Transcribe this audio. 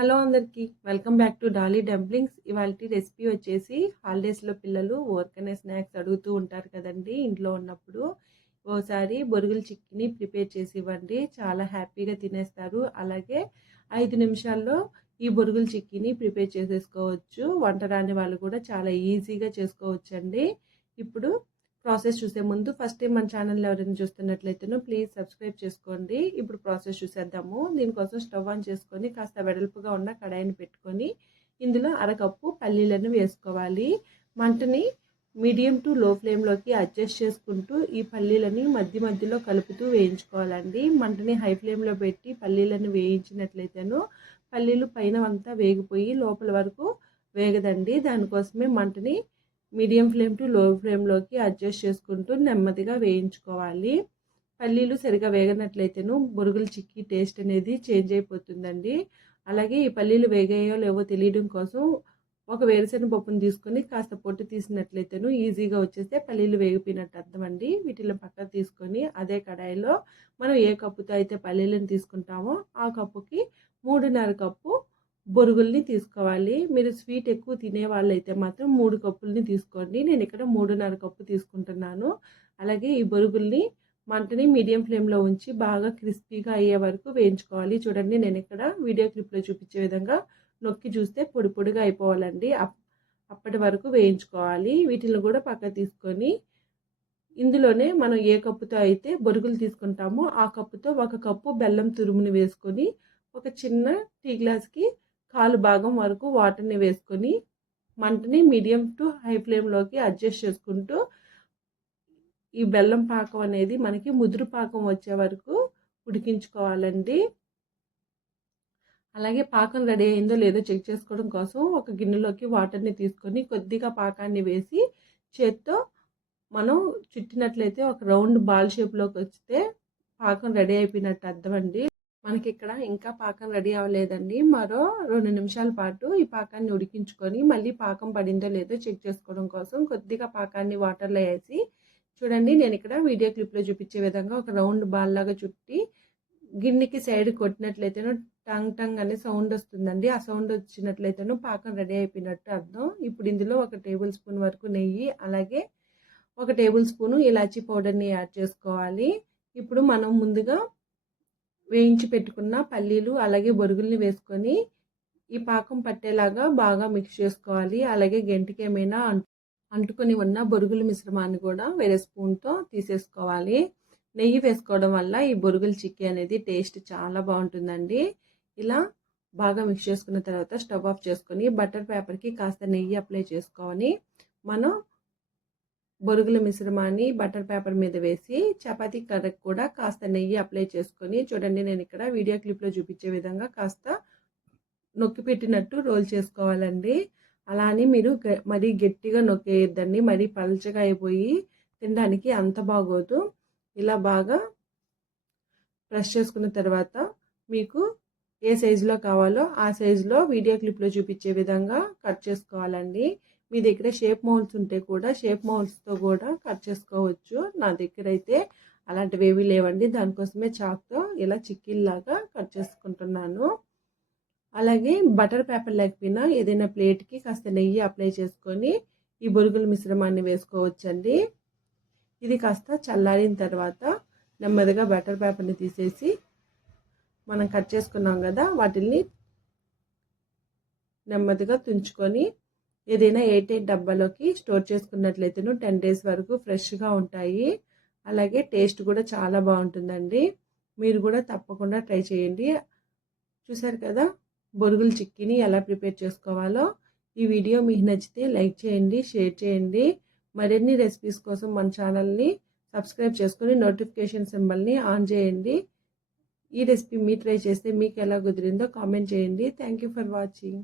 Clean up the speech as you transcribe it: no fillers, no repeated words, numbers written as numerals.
Hello అందరికీ welcome back to Dolly dumplings. ఇవాల్టి recipe వచ్చేసి హాలిడేస్లో పిల్లలు ఊరికనే స్నాక్స్ అడుగుతూ ఉంటారు కదండి ఇంట్లో ఉన్నప్పుడు. ఓసారి బొరుగుల చిక్కీని ప్రిపేర్ చేసి ఇవ్వండి, చాలా హ్యాపీగా తినేస్తారు. అలాగే 5 నిమిషాల్లో ఈ బొరుగుల చిక్కీని ప్రిపేర్ చేసేసుకోవచ్చు. వంట రాని వాళ్ళు కూడా చాలా ఈజీగా చేసుకోవచ్చండి. ఇప్పుడు ప్రాసెస్ చూసే ముందు ఫస్ట్ టైం మన ఛానల్ ఎవరైనా చూస్తున్నట్లయితే ప్లీజ్ సబ్స్క్రైబ్ చేసుకోండి. ఇప్పుడు ప్రాసెస్ చూసేద్దాము. దీనికోసం స్టవ్ ఆన్ చేసుకొని కాస్త వెడల్పుగా ఉన్న కడాయిని పెట్టుకొని ఇందులో అరకప్పు పల్లీలను వేసుకోవాలి. మంటని మీడియం టు లో ఫ్లేమ్లోకి అడ్జస్ట్ చేసుకుంటూ ఈ పల్లీలని మధ్య మధ్యలో కలుపుతూ వేయించుకోవాలండి. మంటని హై ఫ్లేమ్లో పెట్టి పల్లీలను వేయించినట్లయితేను పల్లీలు పైన అంతా వేగిపోయి లోపల వరకు వేగదండి. దానికోసమే మంటని మీడియం ఫ్లేమ్ టు లో ఫ్లేమ్లోకి అడ్జస్ట్ చేసుకుంటూ నెమ్మదిగా వేయించుకోవాలి. పల్లీలు సరిగా వేగనట్లయితేను బొరుగుల చిక్కీ టేస్ట్ అనేది చేంజ్ అయిపోతుందండి. అలాగే ఈ పల్లీలు వేగాయో లేవో తెలియడం కోసం ఒక వేరుశెనగ పప్పును తీసుకొని కాస్త పొట్టు తీసినట్లయితేను ఈజీగా వచ్చేస్తే పల్లీలు వేగిపోయినట్టు అర్థం అండి. వీటిని పక్కకు తీసుకొని అదే కడాయిలో మనం ఏ కప్పుతో అయితే పల్లీలను తీసుకుంటామో ఆ కప్పుకి 3.5 కప్పు బొరుగుల్ని తీసుకోవాలి. మీరు స్వీట్ ఎక్కువ తినే వాళ్ళైతే మాత్రం 3 కప్పుల్ని తీసుకోండి. నేను ఇక్కడ 3.5 కప్పు తీసుకుంటున్నాను. అలాగే ఈ బొరుగుల్ని మంటని మీడియం ఫ్లేమ్లో ఉంచి బాగా క్రిస్పీగా అయ్యే వరకు వేయించుకోవాలి. చూడండి, నేను ఇక్కడ వీడియో క్లిప్లో చూపించే విధంగా నొక్కి చూస్తే పొడి పొడిగా అయిపోవాలండి. అప్పటి వరకు వేయించుకోవాలి. వీటిని కూడా పక్క తీసుకొని ఇందులోనే మనం ఏ కప్పుతో అయితే బొరుగులు తీసుకుంటామో ఆ కప్పుతో 1 కప్పు బెల్లం తురుముని వేసుకొని ఒక చిన్న టీ గ్లాస్కి 1/4 భాగం వరకు వాటర్ని వేసుకొని మంటని మీడియం టు హై ఫ్లేమ్లోకి అడ్జస్ట్ చేసుకుంటూ ఈ బెల్లం పాకం అనేది మనకి ముదురు పాకం వచ్చే వరకు ఉడికించుకోవాలండి. అలాగే పాకం రెడీ అయిందో లేదో చెక్ చేసుకోవడం కోసం ఒక గిన్నెలోకి వాటర్ని తీసుకొని కొద్దిగా పాకాన్ని వేసి చేత్తో మనం చుట్టినట్లయితే ఒక రౌండ్ బాల్ షేప్లోకి వస్తే పాకం రెడీ అయిపోయినట్టు అర్థం అండి. మనకి ఇక్కడ ఇంకా పాకం రెడీ అవ్వలేదండి. మరో 2 నిమిషాల పాటు ఈ పాకాన్ని ఉడికించుకొని మళ్ళీ పాకం పడిందో లేదో చెక్ చేసుకోవడం కోసం కొద్దిగా పాకాన్ని వాటర్లో వేసి చూడండి, నేను ఇక్కడ వీడియో క్లిప్లో చూపించే విధంగా ఒక రౌండ్ బాల్ లాగా చుట్టి గిన్నెకి సైడ్ కొట్టినట్లయితేనో టంగ్ టంగ్ అనే సౌండ్ వస్తుందండి. ఆ సౌండ్ వచ్చినట్లయితేనో పాకం రెడీ అయిపోయినట్టు అర్థం. ఇప్పుడు ఇందులో 1 టేబుల్ స్పూన్ వరకు నెయ్యి, అలాగే 1 టేబుల్ స్పూను ఇలాచీ పౌడర్ని యాడ్ చేసుకోవాలి. ఇప్పుడు మనం ముందుగా వేయించి పెట్టుకున్న పల్లీలు అలాగే బొరుగుల్ని వేసుకొని ఈ పాకం పట్టేలాగా బాగా మిక్స్ చేసుకోవాలి. అలాగే గెంటికి ఏమైనా అంటుకొని ఉన్న బొరుగుల మిశ్రమాన్ని కూడా వేరే స్పూన్తో తీసేసుకోవాలి. నెయ్యి వేసుకోవడం వల్ల ఈ బొరుగుల చిక్కీ అనేది టేస్ట్ చాలా బాగుంటుందండి. ఇలా బాగా మిక్స్ చేసుకున్న తర్వాత స్టవ్ ఆఫ్ చేసుకొని బటర్ పేపర్కి కాస్త నెయ్యి అప్లై చేసుకొని మనం బొరుగుల మిశ్రమాన్ని బటర్ పేపర్ మీద వేసి చపాతీ కర్రకు కూడా కాస్త నెయ్యి అప్లై చేసుకొని చూడండి, నేను ఇక్కడ వీడియో క్లిప్లో చూపించే విధంగా కాస్త నొక్కి పెట్టినట్టు రోల్ చేసుకోవాలండి. అలా అని మీరు మరీ గట్టిగా నొక్కేయద్దండి, మరీ పల్చగా అయిపోయి తినడానికి అంత బాగోదు. ఇలా బాగా ప్రెస్ చేసుకున్న తర్వాత మీకు ఏ సైజులో కావాలో ఆ సైజులో వీడియో క్లిప్లో చూపించే విధంగా కట్ చేసుకోవాలండి. మీ దగ్గర షేప్ మౌల్డ్స్ ఉంటే కూడా షేప్ మౌల్డ్స్తో కూడా కట్ చేసుకోవచ్చు. నా దగ్గర అయితే అలాంటివి ఏవి లేవండి. దానికోసమే చాక్తో ఇలా చిక్కీల్లాగా కట్ చేసుకుంటున్నాను. అలాగే బటర్ పేపర్ లేకపోయినా ఏదైనా ప్లేట్కి కాస్త నెయ్యి అప్లై చేసుకొని ఈ బొరుగుల మిశ్రమాన్ని వేసుకోవచ్చండి. ఇది కాస్త చల్లారిన తర్వాత నెమ్మదిగా బటర్ పేపర్ని తీసేసి మనం కట్ చేసుకున్నాం కదా వాటిల్ని నెమ్మదిగా తుంచుకొని ఏదైనా 8 డబ్బాలోకి స్టోర్ చేసుకున్నట్లయితే 10 డేస్ వరకు ఫ్రెష్గా ఉంటాయి. అలాగే టేస్ట్ కూడా చాలా బాగుంటుందండి. మీరు కూడా తప్పకుండా ట్రై చేయండి. చూసారు కదా బొరుగుల చిక్కీని ఎలా ప్రిపేర్ చేసుకోవాలో. ఈ వీడియో మీకు నచ్చితే లైక్ చేయండి, షేర్ చేయండి. మరిన్ని రెసిపీస్ కోసం మన ఛానల్ని సబ్స్క్రైబ్ చేసుకొని నోటిఫికేషన్ సింబల్ని ఆన్ చేయండి. ఈ రెసిపీ మీరు ట్రై చేస్తే మీకు ఎలా కుదిరిందో కామెంట్ చేయండి. Thank you for watching.